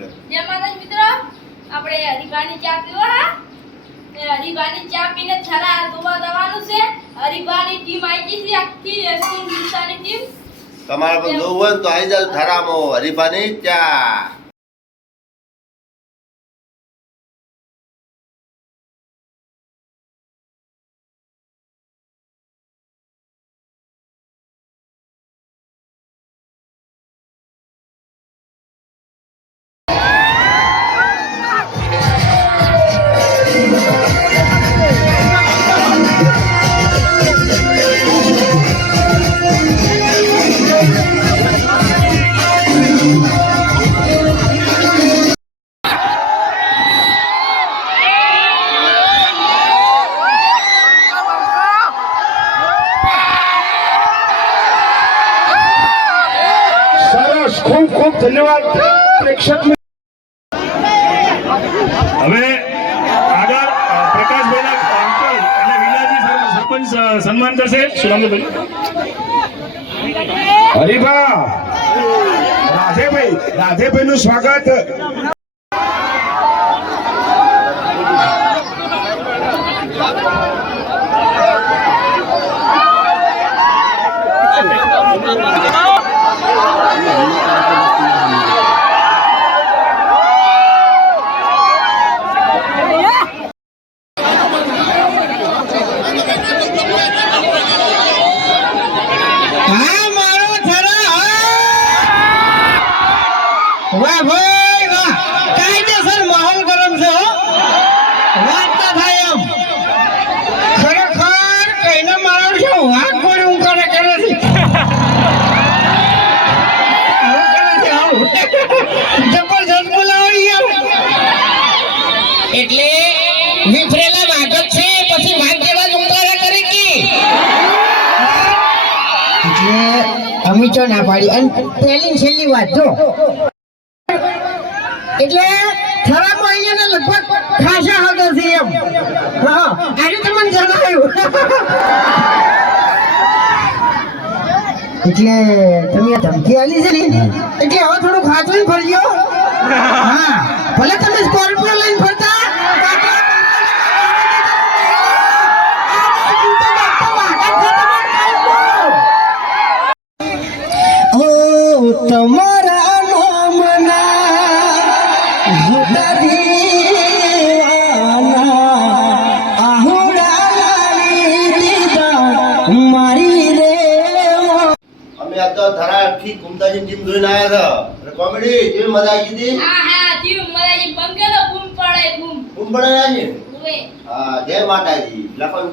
જય માતાજી મિત્રો, આપણે હરીબાની ચા પીવા હરીબાની ચા પીને થરા ધોવા દવાનું છે. હરીબાની ટીમ આવી છે, આખી એસી હિન્દુસ્તાની ટીમ. તમારે પણ જોવું હોય તો આવી જાવ થરામાં હરીબાની ચા. ખૂબ ખૂબ ધન્યવાદ પ્રેક્ષક. હવે આગળ પ્રકાશભાઈના અંકલ અને વિલાજી સરપંચ સન્માન કરશે. હરીભા રાધેભાઈ નું સ્વાગત. વાહ ભાઈ વાહ, કાયદેસર માહોલ ગરમ છે. વાત ના થાય એમ. ખરેખર કઈને મારો છો વાહ કોઈ હું કરે છે જબરજસ્ત બોલાવો યાર. એટલે વિફરેલા વાગત છે પછી ભાગ જેવા જ ઉંગારા કરે કે એટલે અમે તો ના પાડી. અને પહેલી છેલ્લી વાત જો એટલે ખરાબ અહીંયા લગભગ ખાસા હગો છે એમ. હા આજે તમને જણાવ્યું. એટલે તમે ધમકી આલી છે ને એટલે હવે થોડું ખાચું ફરજો. હા ભલે તમે સ્કોર્પિયો લઈને ફરતા તમારા થરાથી કુમતાજી ટીમ જોઈને આવ્યા હતા. કોમેડી કેવી મજા આવી હતી? હા ટીમ મરાજી બંગલો બૂમ પડે બૂમ બૂમ પડે. ઓએ હા જય માતાજી. લખન